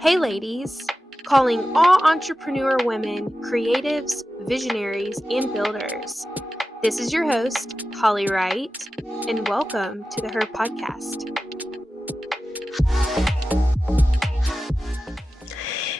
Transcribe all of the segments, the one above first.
Hey ladies, calling all entrepreneur women, creatives, visionaries, and builders. This is your host, Holly Wright, and welcome to the Her Podcast.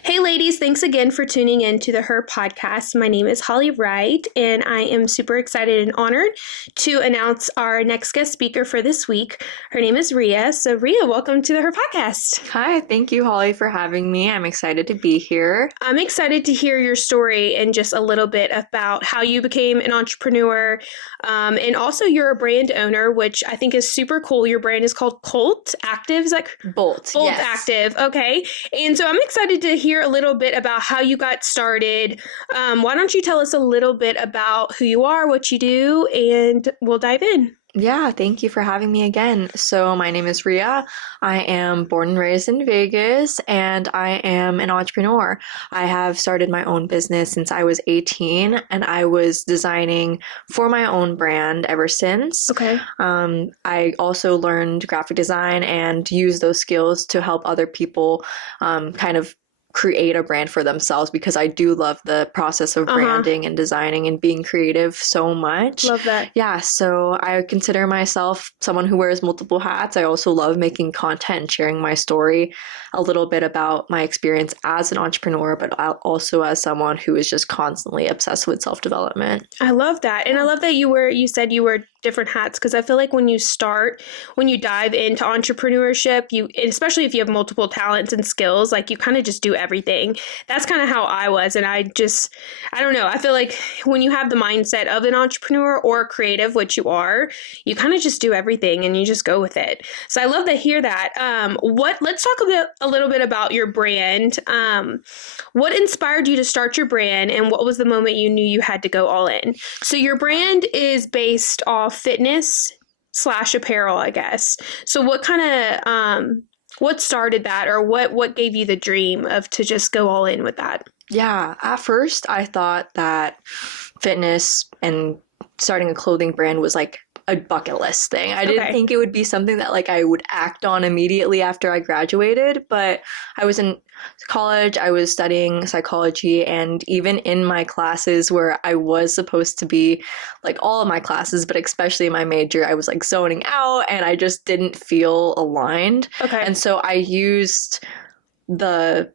Hey ladies, thanks again for tuning in to the Her Podcast. My name is Holly Wright, and I am super excited and honored to announce our next guest speaker for this week. Her name is Ria. So Ria, welcome to the Her Podcast. Hi, thank you, Holly, for having me. I'm excited to be here. I'm excited to hear your story and just a little bit about how you became an entrepreneur. And also you're a brand owner, which I think is super cool. Your brand is called Colt Active. Is that Bolt, Bolt yes. Active. Okay. And so I'm excited to hear a little bit about how you got started. Why don't you tell us a little bit about who you are, what you do, and we'll dive in. Yeah, thank you for having me again. So my name is Ria. I am born and raised in Vegas, and I am an entrepreneur. I have started my own business since I was 18, and I was designing for my own brand ever since. Okay. I also learned graphic design and used those skills to help other people kind of create a brand for themselves, because I do love the process of branding and designing and being creative so much. Love that. Yeah, so I consider myself someone who wears multiple hats. I also love making content and sharing my story, a little bit about my experience as an entrepreneur, but also as someone who is just constantly obsessed with self-development. I love that. And I love that you said you wear different hats, because I feel like when you dive into entrepreneurship, especially if you have multiple talents and skills, like you kind of just do everything. That's kind of how I was. And I don't know. I feel like when you have the mindset of an entrepreneur or a creative, which you are, you kind of just do everything and you just go with it. So I love to hear that. Let's talk a little bit about your brand. What inspired you to start your brand, and what was the moment you knew you had to go all in? So your brand is based off fitness / apparel, I guess. So what kind of, what started that, or what gave you the dream to just go all in with that? Yeah, at first I thought that fitness and starting a clothing brand was like a bucket list thing. I didn't think it would be something that like I would act on immediately after I graduated, but I was in college, I was studying psychology, and even in my classes where I was supposed to be, like all of my classes, but especially my major, I was like zoning out and I just didn't feel aligned. Okay. And so I used the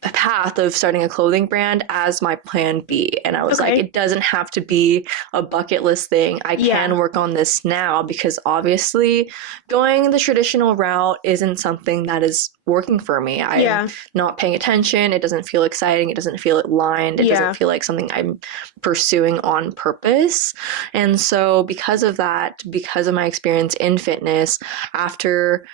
path of starting a clothing brand as my plan B. And I was like, it doesn't have to be a bucket list thing. I can work on this now, because obviously going the traditional route isn't something that is working for me. I'm not paying attention. It doesn't feel exciting. It doesn't feel aligned. It doesn't feel like something I'm pursuing on purpose. And so because of that, because of my experience in fitness, after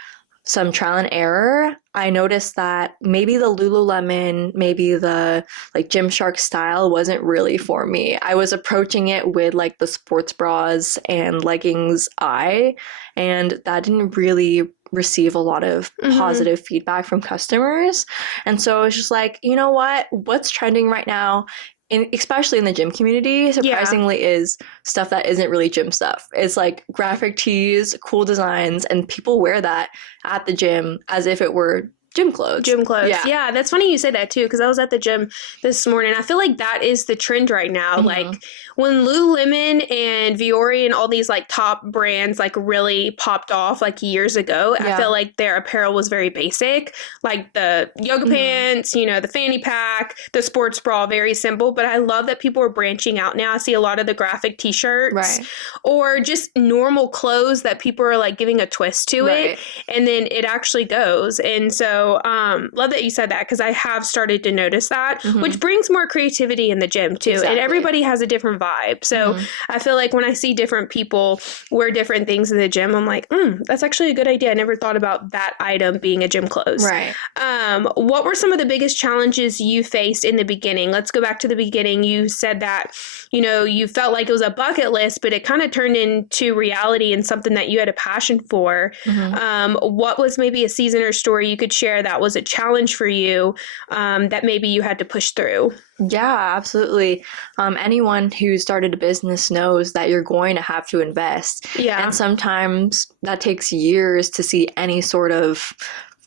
some trial and error, I noticed that maybe the Lululemon, maybe the like Gymshark style wasn't really for me. I was approaching it with like the sports bras and leggings eye, and that didn't really receive a lot of positive feedback from customers. And so I was just like, you know what? What's trending right now? Especially in the gym community, surprisingly, is stuff that isn't really gym stuff. It's like graphic tees, cool designs, and people wear that at the gym as if it were gym clothes. Yeah, that's funny you say that too, because I was at the gym this morning. I feel like that is the trend right now. Like when Lululemon and Viore and all these like top brands like really popped off like years ago, I feel like their apparel was very basic, like the yoga pants, the fanny pack, the sports bra, very simple. But I love that people are branching out now. I see a lot of the graphic t-shirts or just normal clothes that people are like giving a twist to it, and then it actually goes. And so love that you said that, because I have started to notice that, which brings more creativity in the gym too. And everybody has a different vibe. So I feel like when I see different people wear different things in the gym, I'm like, that's actually a good idea. I never thought about that item being a gym clothes. Right. What were some of the biggest challenges you faced in the beginning? Let's go back to the beginning. You said that, you felt like it was a bucket list, but it kind of turned into reality and something that you had a passion for. What was maybe a season or story you could share that was a challenge for you, that maybe you had to push through? Yeah, absolutely. Anyone who started a business knows that you're going to have to invest. Yeah. And sometimes that takes years to see any sort of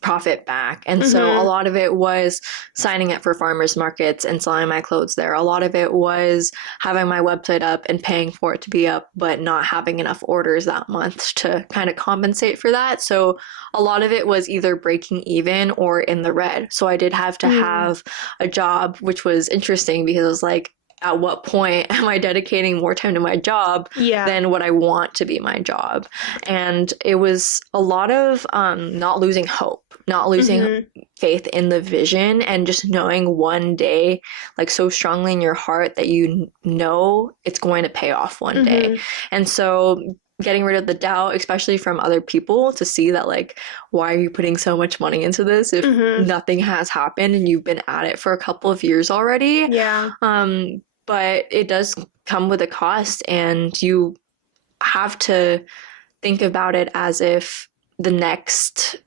profit back. And so a lot of it was signing up for farmers markets and selling my clothes there. A lot of it was having my website up and paying for it to be up, but not having enough orders that month to kind of compensate for that. So a lot of it was either breaking even or in the red. So I did have to have a job, which was interesting because it was like, at what point am I dedicating more time to my job than what I want to be my job? And it was a lot of not losing hope, not losing faith in the vision, and just knowing one day, like so strongly in your heart that you know it's going to pay off one day. And so getting rid of the doubt, especially from other people, to see that, like, why are you putting so much money into this if nothing has happened and you've been at it for a couple of years already? But it does come with a cost, and you have to think about it as if your next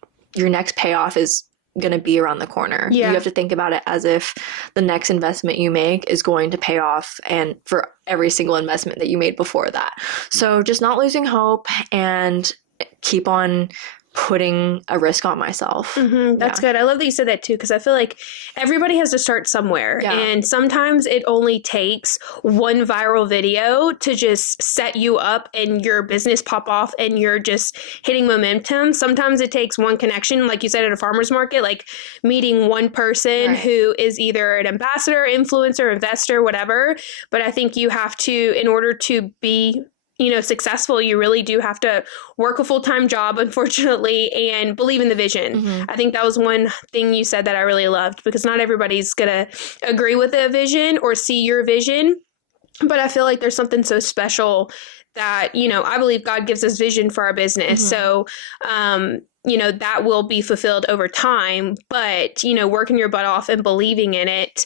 payoff is going to be around the corner. You have to think about it as if the next investment you make is going to pay off, and for every single investment that you made before that. So just not losing hope and keep on putting a risk on myself. That's good. I love that you said that too, because I feel like everybody has to start somewhere. And sometimes it only takes one viral video to just set you up and your business pop off and you're just hitting momentum. Sometimes it takes one connection, like you said, at a farmer's market, like meeting one person who is either an ambassador, influencer, investor, whatever. But I think you have to, in order to be successful, you really do have to work a full-time job, unfortunately, and believe in the vision. I think that was one thing you said that I really loved, because not everybody's going to agree with the vision or see your vision. But I feel like there's something so special that, I believe God gives us vision for our business. So, that will be fulfilled over time, but, working your butt off and believing in it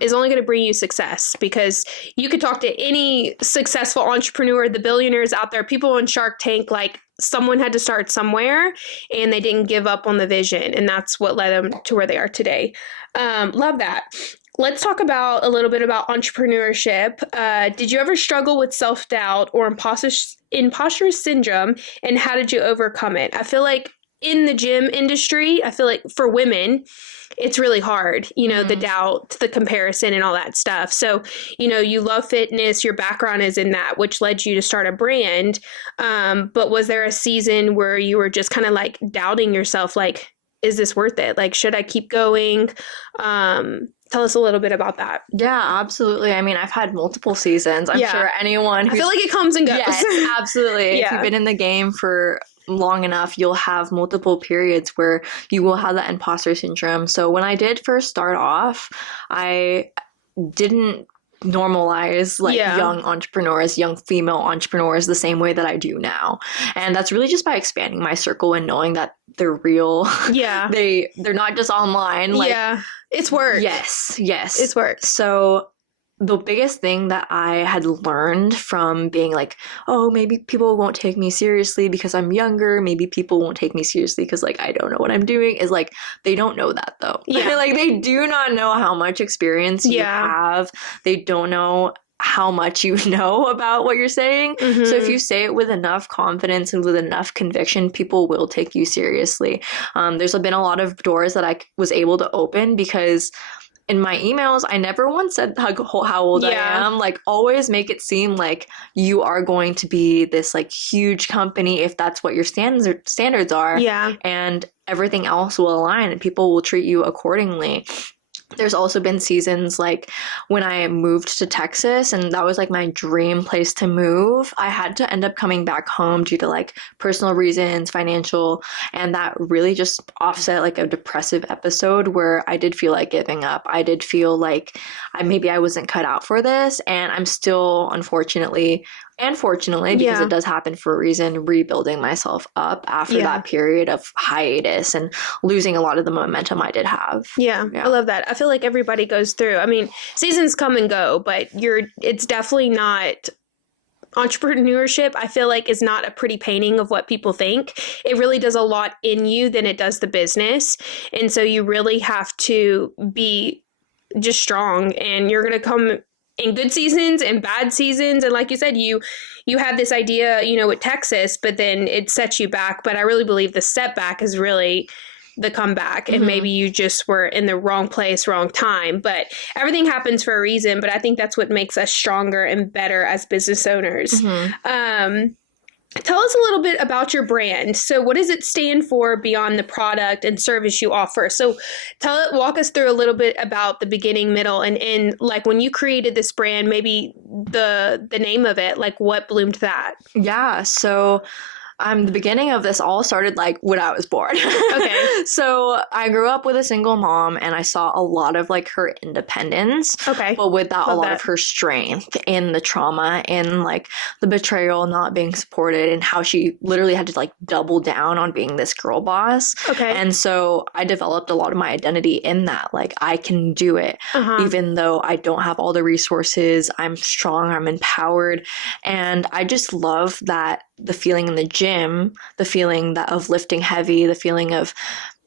is only going to bring you success, because you could talk to any successful entrepreneur, the billionaires out there, people on Shark Tank, like someone had to start somewhere and they didn't give up on the vision. And that's what led them to where they are today. Love that. Let's talk a little bit about entrepreneurship. Did you ever struggle with self-doubt or imposter syndrome, and how did you overcome it? I feel like in the gym industry, I feel like for women, it's really hard, the doubt, the comparison and all that stuff. So, you love fitness, your background is in that, which led you to start a brand. But was there a season where you were just kind of like doubting yourself, like, is this worth it? Like, should I keep going? Tell us a little bit about that. Yeah, absolutely. I mean, I've had multiple seasons. I'm sure anyone I feel like it comes and goes. Yes, absolutely. If you've been in the game for long enough, you'll have multiple periods where you will have that imposter syndrome. So when I did first start off, I didn't normalize young entrepreneurs, young female entrepreneurs the same way that I do now. And that's really just by expanding my circle and knowing that they're real. They're not just online. It's work. Yes. It's work. So the biggest thing that I had learned from being like, oh, maybe people won't take me seriously because I'm younger. Maybe people won't take me seriously because I don't know what I'm doing, is like, they don't know that though. They do not know how much experience you have. They don't know how much you know about what you're saying. So if you say it with enough confidence and with enough conviction, people will take you seriously. There's been a lot of doors that I was able to open because in my emails, I never once said how old I am. Like, always make it seem like you are going to be this huge company if that's what your standards are. And everything else will align and people will treat you accordingly. There's also been seasons like when I moved to Texas, and that was my dream place to move. I had to end up coming back home due to personal reasons, financial, and that really just offset a depressive episode where I did feel like giving up. I did feel like maybe I wasn't cut out for this, and I'm still, unfortunately, and fortunately, because it does happen for a reason, rebuilding myself up after that period of hiatus and losing a lot of the momentum I did have. Yeah, I love that. I feel like everybody goes through. I mean, seasons come and go, but it's definitely not entrepreneurship. I feel like is not a pretty painting of what people think. It really does a lot in you than it does the business. And so you really have to be just strong, and you're going to come in good seasons and bad seasons. And like you said, you had this idea, with Texas, but then it sets you back. But I really believe the setback is really the comeback and maybe you just were in the wrong place, wrong time. But everything happens for a reason. But I think that's what makes us stronger and better as business owners. Tell us a little bit about your brand. So what does it stand for beyond the product and service you offer? So walk us through a little bit about the beginning, middle, and end. Like when you created this brand, maybe the name of it, like what bloomed that? Yeah. So the beginning of this all started like when I was born. Okay. So I grew up with a single mom and I saw a lot of like her independence. Okay. But with that, a lot of her strength in the trauma and like the betrayal, not being supported, and how she literally had to like double down on being this girl boss. Okay. And so I developed a lot of my identity in that. Like I can do it. Even though I don't have all the resources, I'm strong, I'm empowered. And I just love that the feeling in the gym, the feeling of lifting heavy, the feeling of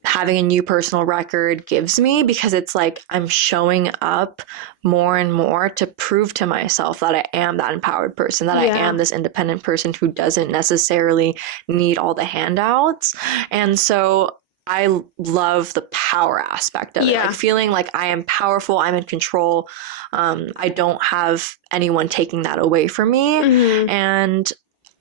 having a new personal record gives me, because it's like I'm showing up more and more to prove to myself that I am that empowered person, that I am this independent person who doesn't necessarily need all the handouts. And so I love the power aspect of it, like feeling like I am powerful, I'm in control. I don't have anyone taking that away from me. And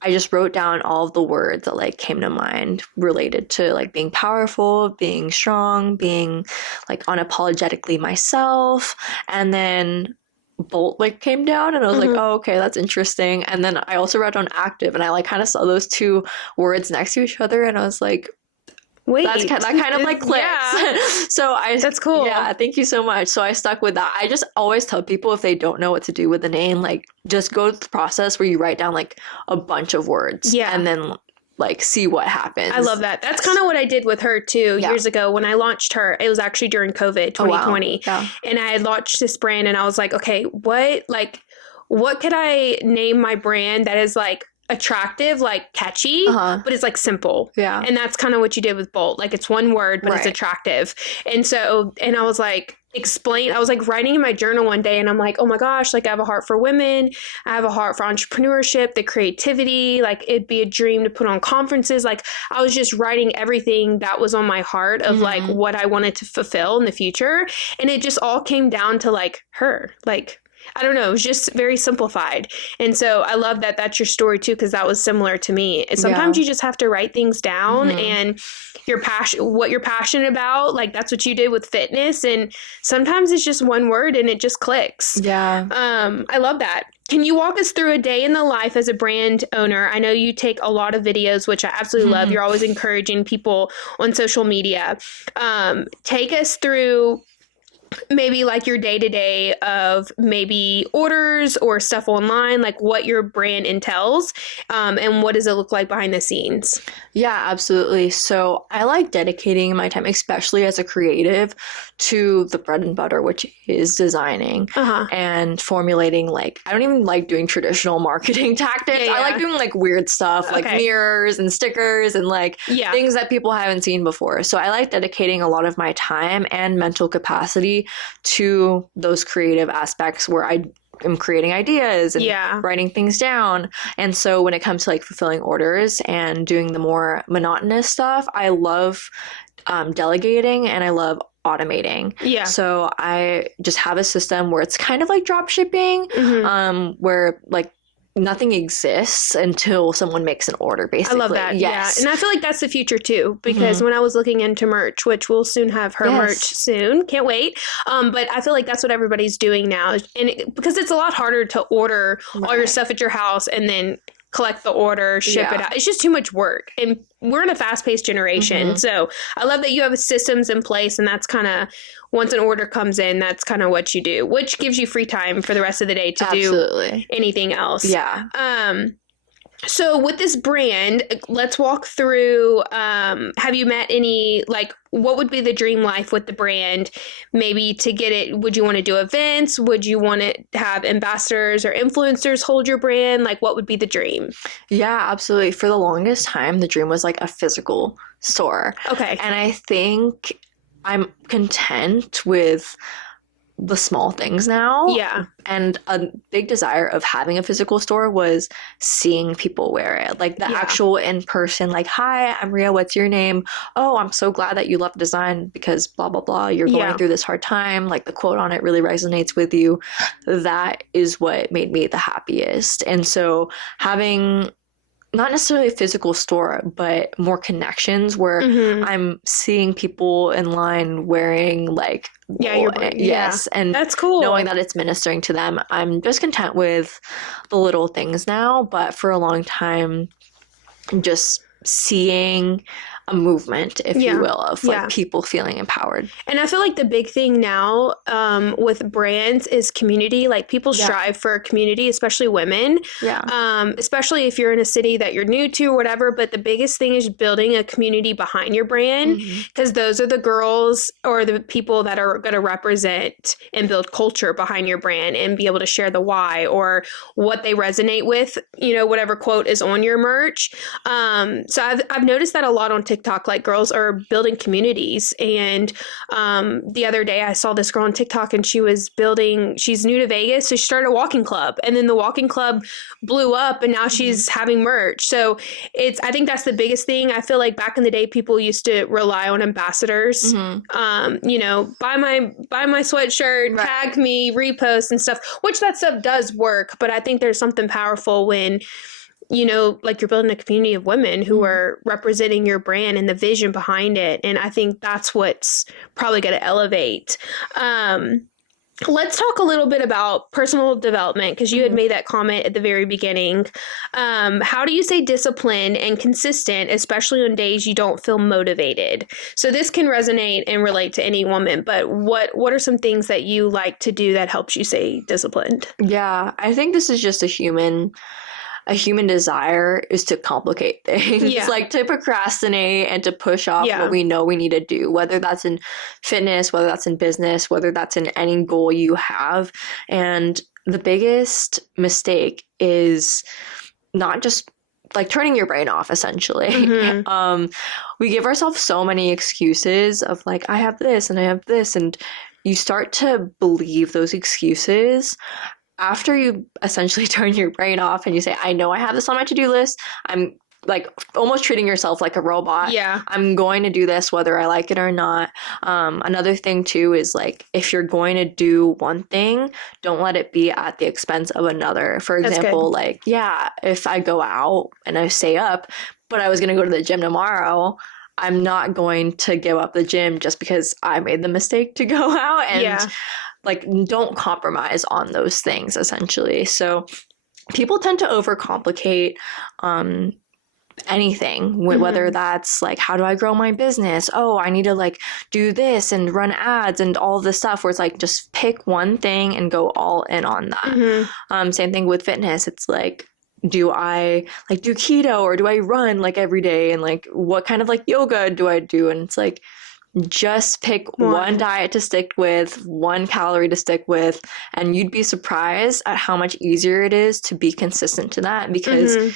I just wrote down all of the words that like came to mind related to like being powerful, being strong, being like unapologetically myself. And then Bolt like came down and I was like, oh, okay, that's interesting. And then I also wrote down active and I like kind of saw those two words next to each other and I was like, wait, that kind of like clicks. Yeah. So that's cool. Yeah, thank you so much. So I stuck with that. I just always tell people if they don't know what to do with the name, like just go through the process where you write down like a bunch of words and then like see what happens. I love that. That's kind of what I did with her too years ago when I launched her. It was actually during COVID 2020. Oh, wow. And I had launched this brand and I was like, okay, what could I name my brand that is like attractive, like catchy, but it's like simple. Yeah. And that's kind of what you did with Bolt. Like it's one word, but it's attractive. And so, and I was like, I was like writing in my journal one day and I'm like, oh my gosh, like I have a heart for women. I have a heart for entrepreneurship, the creativity, like it'd be a dream to put on conferences. Like I was just writing everything that was on my heart of like what I wanted to fulfill in the future. And it just all came down to like her, like, I don't know. It was just very simplified. And so I love that that's your story too, because that was similar to me. And sometimes you just have to write things down and what you're passionate about. Like that's what you did with fitness. And sometimes it's just one word and it just clicks. Yeah. I love that. Can you walk us through a day in the life as a brand owner? I know you take a lot of videos, which I absolutely love. You're always encouraging people on social media. Take us through maybe like your day-to-day of maybe orders or stuff online, like what your brand entails, and what does it look like behind the scenes? Yeah, absolutely. So I like dedicating my time, especially as a creative, to the bread and butter, which is designing and formulating. Like, I don't even like doing traditional marketing tactics. I like doing like weird stuff, like mirrors and stickers and like things that people haven't seen before. So I like dedicating a lot of my time and mental capacity to those creative aspects where I am creating ideas and writing things down. And so when it comes to like fulfilling orders and doing the more monotonous stuff, I love delegating and I love automating. Yeah. So I just have a system where it's kind of like drop shipping, where like nothing exists until someone makes an order, basically. I love that. Yes. Yeah. And I feel like that's the future too, because when I was looking into merch, which we'll soon have her merch soon, can't wait. But I feel like that's what everybody's doing now. And because it's a lot harder to order all your stuff at your house and then collect the order, ship it out. It's just too much work. And we're in a fast-paced generation. So I love that you have systems in place, and that's kind of, once an order comes in, that's kind of what you do, which gives you free time for the rest of the day to do anything else. Yeah. So with this brand, let's walk through, have you met any, like, what would be the dream life with the brand? Maybe to get it, would you want to do events? Would you want to have ambassadors or influencers hold your brand? Like, what would be the dream? Yeah, absolutely. For the longest time, the dream was like a physical store. Okay. And I think I'm content with the small things now. Yeah. And a big desire of having a physical store was seeing people wear it. Like the actual in-person, like, hi, I'm Ria, what's your name? Oh, I'm so glad that you love design because blah, blah, blah. You're going through this hard time. Like the quote on it really resonates with you. That is what made me the happiest. And so having not necessarily a physical store, but more connections where I'm seeing people in line wearing like, and that's cool. Knowing that it's ministering to them. I'm just content with the little things now, but for a long time, just seeing a movement, if you will, of like people feeling empowered. And I feel like the big thing now with brands is community. Like people strive for a community, especially women. Especially if you're in a city that you're new to or whatever. But the biggest thing is building a community behind your brand, because those are the girls or the people that are going to represent and build culture behind your brand and be able to share the why or what they resonate with, you know, whatever quote is on your merch. So I've noticed that a lot on TikTok, like girls are building communities. And the other day I saw this girl on TikTok and she's new to Vegas. So she started a walking club, and then the walking club blew up and now she's having merch. So I think that's the biggest thing. I feel like back in the day, people used to rely on ambassadors, you know, buy my sweatshirt, tag me, repost and stuff, which that stuff does work. But I think there's something powerful when, you know, like you're building a community of women who are representing your brand and the vision behind it. And I think that's what's probably going to elevate. Let's talk a little bit about personal development, because you had made that comment at the very beginning. How do you stay disciplined and consistent, especially on days you don't feel motivated? So this can resonate and relate to any woman, but what are some things that you like to do that helps you stay disciplined? Yeah, I think this is just a human desire is to complicate things, like to procrastinate and to push off what we know we need to do, whether that's in fitness, whether that's in business, whether that's in any goal you have. And the biggest mistake is not just like turning your brain off, essentially. We give ourselves so many excuses of like, I have this and I have this, and you start to believe those excuses after you essentially turn your brain off and you say, I know I have this on my to-do list. I'm like almost treating yourself like a robot. I'm going to do this whether I like it or not. Another thing too is like, if you're going to do one thing, don't let it be at the expense of another. For example, like, if I go out and I stay up, but I was going to go to the gym tomorrow, I'm not going to give up the gym just because I made the mistake to go out. And like, don't compromise on those things, essentially. So people tend to overcomplicate anything, whether that's like, how do I grow my business? Oh, I need to like do this and run ads and all this stuff, where it's like, just pick one thing and go all in on that. Same thing with fitness. It's like, do I like do keto or do I run like every day? And like, what kind of like yoga do I do? And it's like, just pick one diet to stick with, one calorie to stick with, and you'd be surprised at how much easier it is to be consistent to that, because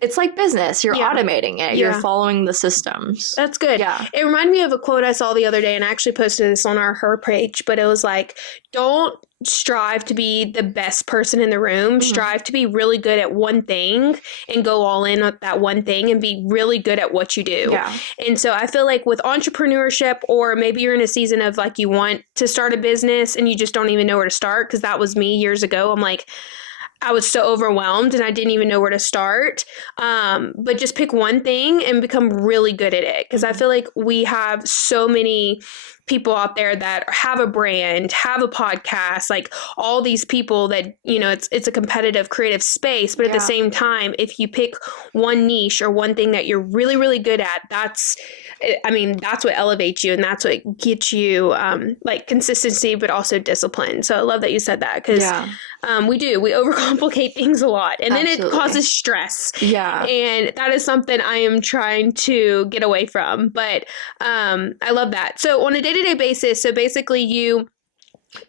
it's like business. You're automating it. You're following the systems. That's good. It reminded me of a quote I saw the other day, and I actually posted this on her page, but it was like, don't strive to be the best person in the room. Strive to be really good at one thing and go all in with that one thing and be really good at what you do. And so I feel like with entrepreneurship, or maybe you're in a season of like, you want to start a business and you just don't even know where to start, because that was me years ago. I'm like, I was so overwhelmed and I didn't even know where to start. But just pick one thing and become really good at it. Because I feel like we have so many people out there that have a brand, have a podcast, like all these people that, you know, it's a competitive creative space. But at the same time, if you pick one niche or one thing that you're really, really good at, that's what elevates you, and that's what gets you like consistency, but also discipline. So I love that you said that, because we overcomplicate things a lot, and then it causes stress. And that is something I am trying to get away from. But I love that. So on a day-to-day basis, so basically you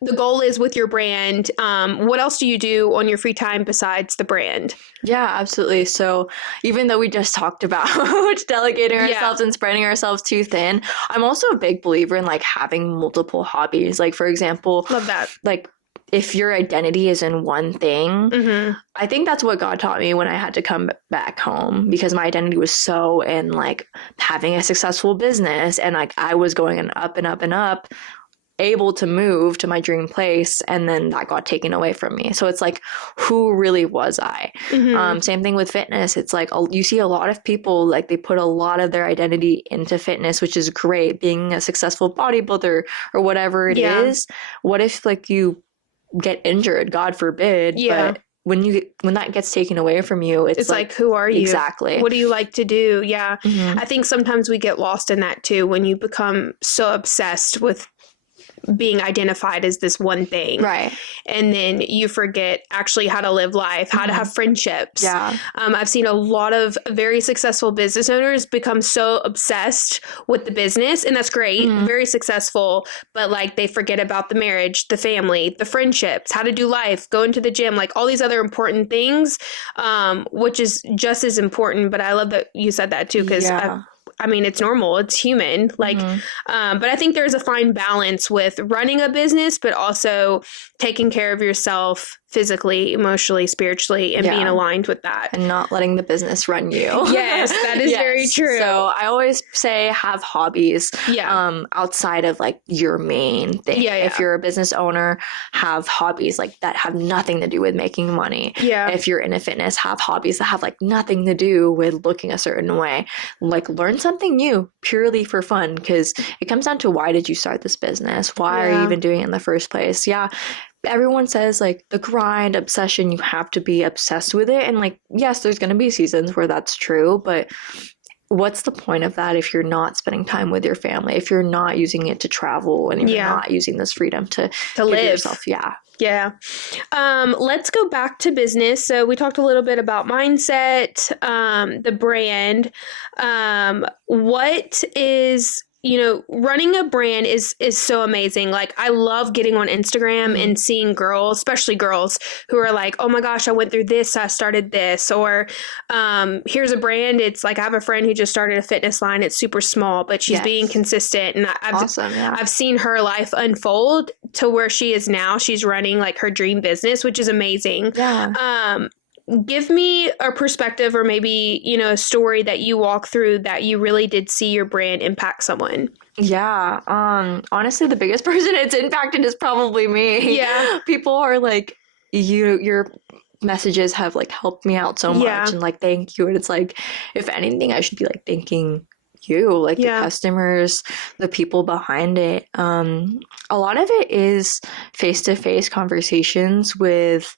the goal is with your brand. What else do you do on your free time besides the brand? Yeah, absolutely. So even though we just talked about delegating ourselves and spreading ourselves too thin, I'm also a big believer in like having multiple hobbies. Like, for example, love that. Like, if your identity is in one thing, I think that's what God taught me when I had to come back home, because my identity was so in like having a successful business, and like I was going up and up and up, able to move to my dream place, and then that got taken away from me. So it's like, who really was I? Same thing with fitness. It's like you see a lot of people, like they put a lot of their identity into fitness, which is great, being a successful bodybuilder or whatever it is. What if like you get injured, God forbid, but when that gets taken away from you, it's like, who are you? Exactly. What do you like to do? Yeah. I think sometimes we get lost in that too, when you become so obsessed with being identified as this one thing. Right. And then you forget actually how to live life, how to have friendships. Yeah. I've seen a lot of very successful business owners become so obsessed with the business, and that's great, very successful, but like they forget about the marriage, the family, the friendships, how to do life, go into the gym, like all these other important things, which is just as important. But I love that you said that too, because I mean, it's normal. It's human. Like, but I think there's a fine balance with running a business, but also taking care of yourself physically, emotionally, spiritually, and being aligned with that. And not letting the business run you. Yes, that is very true. So I always say have hobbies outside of like your main thing. If you're a business owner, have hobbies like that have nothing to do with making money. If you're into fitness, have hobbies that have like nothing to do with looking a certain way. Like learn something new purely for fun, because it comes down to, why did you start this business? Why are you even doing it in the first place? Everyone says like the grind, obsession, you have to be obsessed with it. And like, yes, there's going to be seasons where that's true, but what's the point of that if you're not spending time with your family, if you're not using it to travel, and you're not using this freedom to live yourself? Let's go back to business. So we talked a little bit about mindset, the brand. What is, running a brand is so amazing. Like, I love getting on Instagram and seeing girls, especially girls, who are like, oh my gosh, I went through this, I started this, or here's a brand. It's like, I have a friend who just started a fitness line. It's super small, but she's being consistent. And I've seen her life unfold to where she is now. She's running like her dream business, which is amazing. Give me a perspective, or maybe, a story that you walk through that you really did see your brand impact someone. Honestly, the biggest person it's impacted is probably me. People are like, your messages have like helped me out so much, and like, thank you. And it's like, if anything, I should be like thanking you, like the customers, the people behind it. A lot of it is face-to-face conversations with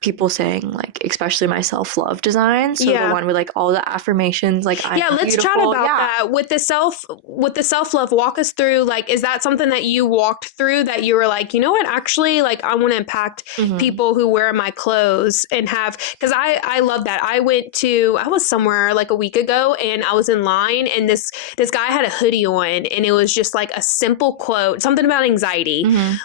people saying, like, especially my self-love design. So the one with like all the affirmations, like, I'm let's beautiful. Chat about that. With the self-love, walk us through, like, is that something that you walked through that you were like, you know what, actually, like, I want to impact people who wear my clothes and have, because I love that. I was somewhere like a week ago, and I was in line, and this guy had a hoodie on, and it was just like a simple quote, something about anxiety.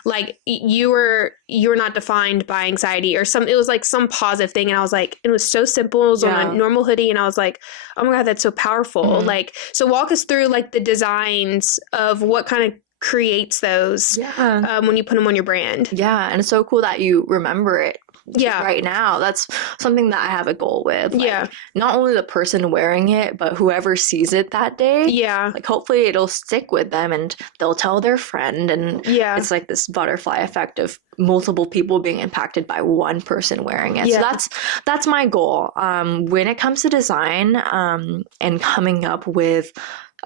Like, you're not defined by anxiety, or it was like some positive thing. And I was like, it was so simple. It was on a normal hoodie. And I was like, oh my God, that's so powerful. Like, so walk us through like the designs of what kind of creates those when you put them on your brand. And it's so cool that you remember it. Right now, that's something that I have a goal with. Like, not only the person wearing it, but whoever sees it that day. Like, hopefully it'll stick with them, and they'll tell their friend, and it's like this butterfly effect of multiple people being impacted by one person wearing it. So that's my goal. When it comes to design, and coming up with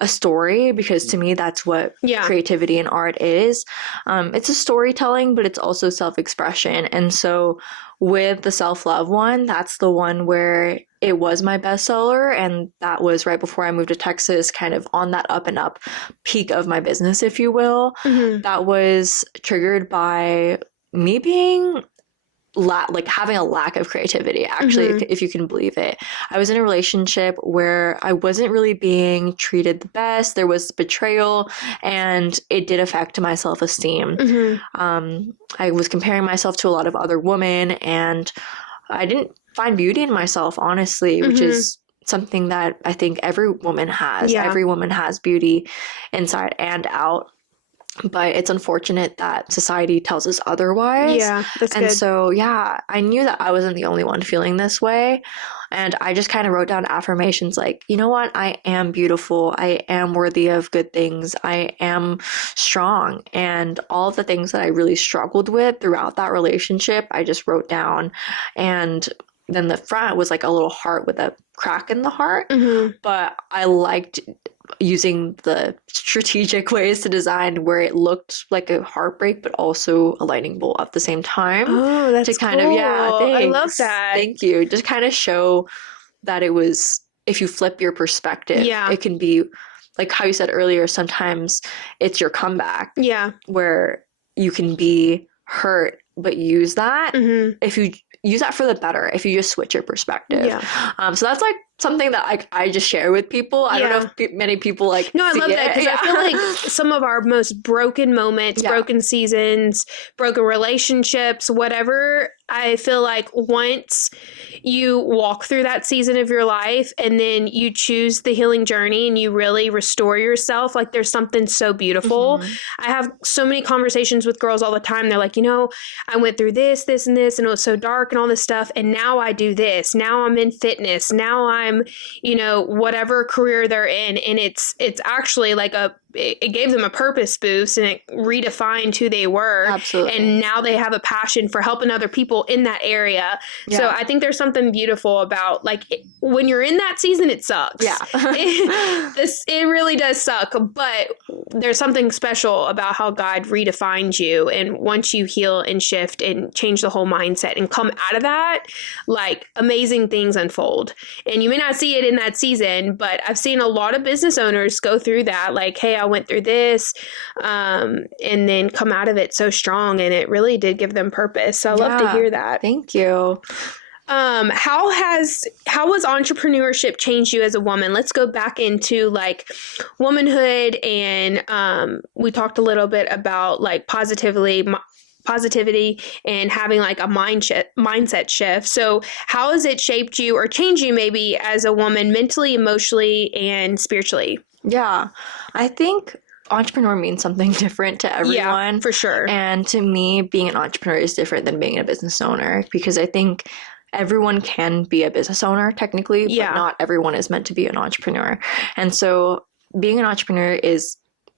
a story, because to me that's what creativity and art is. It's a storytelling, but it's also self-expression. And so with the self-love one, that's the one where it was my bestseller, and that was right before I moved to Texas, kind of on that up and up peak of my business, if you will. That was triggered by me being like having a lack of creativity, actually, if you can believe it. I was in a relationship where I wasn't really being treated the best. There was betrayal, and it did affect my self-esteem. I was comparing myself to a lot of other women, and I didn't find beauty in myself, honestly, which is something that I think every woman has. Every woman has beauty inside and out. But it's unfortunate that society tells us otherwise. Yeah, that's good. And so, yeah, I knew that I wasn't the only one feeling this way. And I just kind of wrote down affirmations like, you know what? I am beautiful. I am worthy of good things. I am strong. And all of the things that I really struggled with throughout that relationship, I just wrote down. And then the front was like a little heart with a crack in the heart. But I liked using the strategic ways to design where it looked like a heartbreak but also a lightning bolt at the same time. Oh, that's to kind cool. of I love that. Thank you. Just kind of show that it was, if you flip your perspective, it can be like how you said earlier, sometimes it's your comeback. Where you can be hurt but use that if you use that for the better, if you just switch your perspective. So that's like something that I just share with people. I don't know if many people like No, I love that because I feel like some of our most broken moments, broken seasons, broken relationships, whatever, I feel like once you walk through that season of your life and then you choose the healing journey and you really restore yourself, like there's something so beautiful. I have so many conversations with girls all the time. They're like, you know, I went through this, this, and this, and it was so dark and all this stuff. And now I do this. Now I'm in fitness. Now I'm, you know, whatever career they're in. And it's actually like it gave them a purpose boost and it redefined who they were. Absolutely. And now they have a passion for helping other people in that area. So I think there's something beautiful about like when you're in that season, it sucks. It really does suck. But there's something special about how God redefines you. And once you heal and shift and change the whole mindset and come out of that, like amazing things unfold. And you may not see it in that season, but I've seen a lot of business owners go through that. Like, hey, I went through this, and then come out of it so strong, and it really did give them purpose. So I love to hear that. Thank you. How has entrepreneurship changed you as a woman? Let's go back into like womanhood, and we talked a little bit about like positivity and having like a mindset shift. So how has it shaped you or changed you maybe as a woman mentally, emotionally, and spiritually? Yeah, I think entrepreneur means something different to everyone. Yeah, for sure. And to me, being an entrepreneur is different than being a business owner, because I think everyone can be a business owner technically, but not everyone is meant to be an entrepreneur. And so being an entrepreneur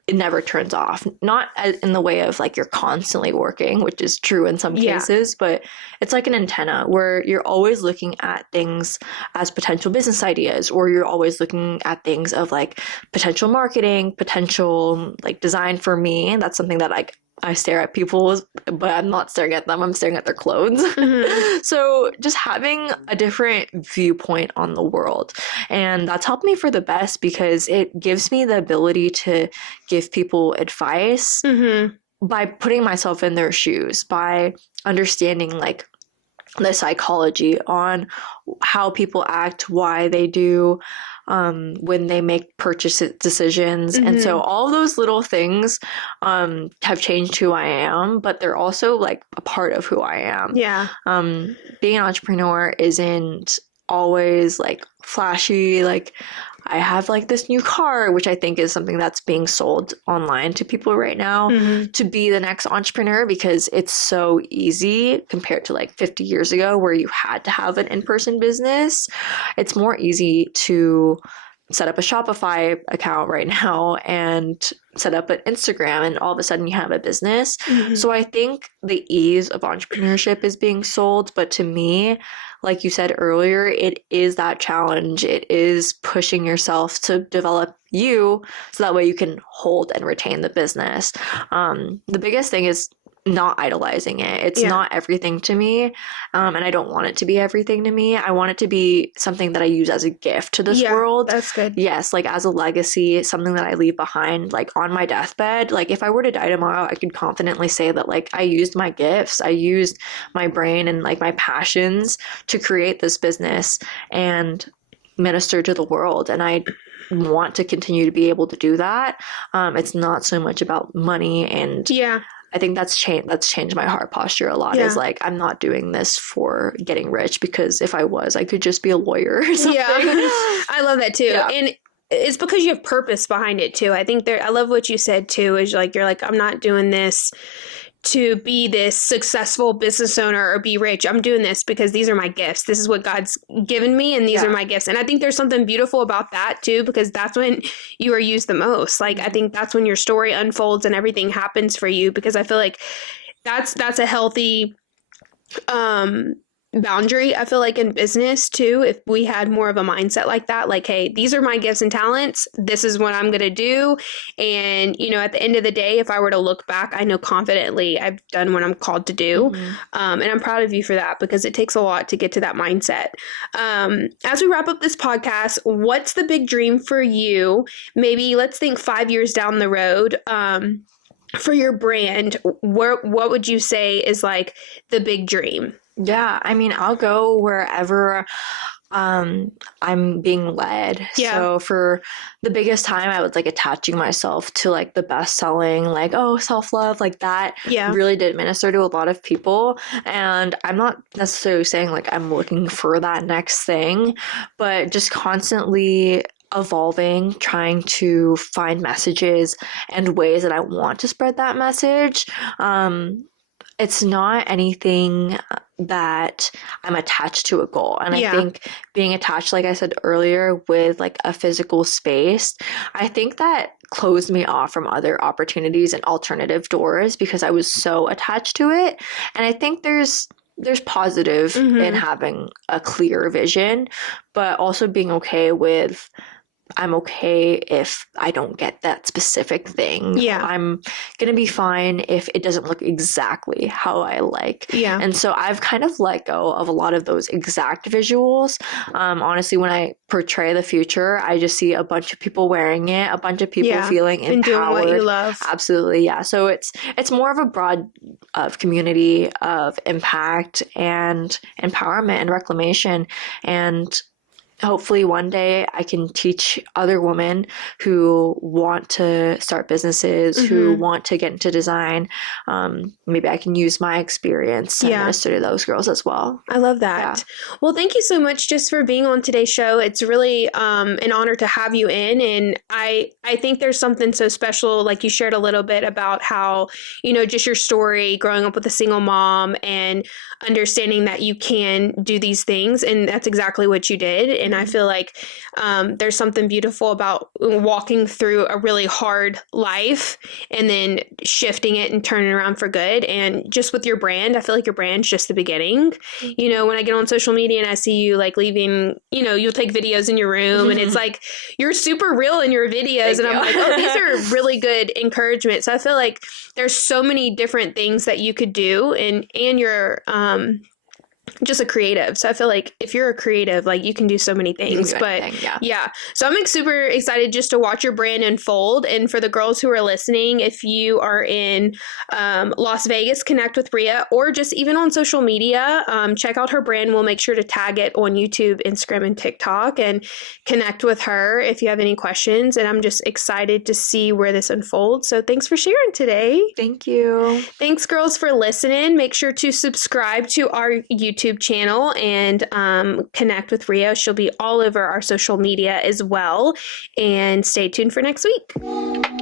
it never turns off, not in the way of like you're constantly working, which is true in some cases, but it's like an antenna where you're always looking at things as potential business ideas, or you're always looking at things of like potential marketing, potential like design. For me, that's something that I stare at people, but I'm not staring at them. I'm staring at their clothes. So just having a different viewpoint on the world. And that's helped me for the best because it gives me the ability to give people advice by putting myself in their shoes, by understanding like the psychology on how people act, why they do, when they make purchase decisions. And so all those little things have changed who I am, but they're also like a part of who I am. Being an entrepreneur isn't always like flashy, like I have like this new car, which I think is something that's being sold online to people right now to be the next entrepreneur, because it's so easy compared to like 50 years ago where you had to have an in-person business. It's more easy to set up a Shopify account right now and set up an Instagram, and all of a sudden you have a business. So I think the ease of entrepreneurship is being sold, but to me, like you said earlier, it is that challenge. It is pushing yourself to develop you so that way you can hold and retain the business. The biggest thing is not idolizing it. It's not everything to me. And I don't want it to be everything to me. I want it to be something that I use as a gift to this world. That's good. Yes, like as a legacy, something that I leave behind, like on my deathbed. Like if I were to die tomorrow, I could confidently say that like I used my gifts, I used my brain and like my passions to create this business and minister to the world. And I want to continue to be able to do that. It's not so much about money, and I think that's changed my heart posture a lot. Is like, I'm not doing this for getting rich, because if I was, I could just be a lawyer or something. I love that too. And it's because you have purpose behind it too. I think I love what you said too, is like, you're like, I'm not doing this to be this successful business owner or be rich. I'm doing this because these are my gifts. This is what God's given me, and these are my gifts. And I think there's something beautiful about that too, because that's when you are used the most. Like, I think that's when your story unfolds and everything happens for you, because I feel like that's a healthy boundary. I feel like in business too, if we had more of a mindset like that, like, hey, these are my gifts and talents, this is what I'm going to do. And, you know, at the end of the day, if I were to look back, I know confidently I've done what I'm called to do. And I'm proud of you for that, because it takes a lot to get to that mindset. As we wrap up this podcast, what's the big dream for you? Maybe let's think 5 years down the road, for your brand. What would you say is like the big dream? Yeah, I mean, I'll go wherever I'm being led. So for the biggest time, I was like attaching myself to like the best selling, like, oh, self-love, like that really did minister to a lot of people. And I'm not necessarily saying like I'm looking for that next thing, but just constantly evolving, trying to find messages and ways that I want to spread that message. It's not anything that I'm attached to a goal. And I think being attached, like I said earlier, with like a physical space, I think that closed me off from other opportunities and alternative doors, because I was so attached to it. And I think there's positive in having a clear vision, but also being okay with, I'm okay if I don't get that specific thing. I'm going to be fine if it doesn't look exactly how I like. And so I've kind of let go of a lot of those exact visuals. Honestly, when I portray the future, I just see a bunch of people wearing it, a bunch of people feeling empowered. And doing what you love. Absolutely, yeah. So it's more of a broad of community of impact and empowerment and reclamation. And hopefully one day I can teach other women who want to start businesses, who want to get into design. Maybe I can use my experience and minister to those girls as well. I love that. Well, thank you so much just for being on today's show. It's really an honor to have you in. And I think there's something so special, like you shared a little bit about how, you know, just your story growing up with a single mom and understanding that you can do these things. And that's exactly what you did. And I feel like there's something beautiful about walking through a really hard life and then shifting it and turning around for good. And just with your brand, I feel like your brand's just the beginning. You know, when I get on social media and I see you like leaving, you know, you'll take videos in your room and it's like, you're super real in your videos. And I'm like, oh, these are really good encouragement. So I feel like there's so many different things that you could do, and you're just a creative. So I feel like if you're a creative, like you can do so many things. But so I'm super excited just to watch your brand unfold. And for the girls who are listening, if you are in Las Vegas, connect with Rhea, or just even on social media, check out her brand. We'll make sure to tag it on YouTube, Instagram, and TikTok, and connect with her if you have any questions. And I'm just excited to see where this unfolds. So thanks for sharing today. Thank you. Thanks, girls, for listening. Make sure to subscribe to our YouTube channel and connect with Rhea. She'll be all over our social media as well. And stay tuned for next week.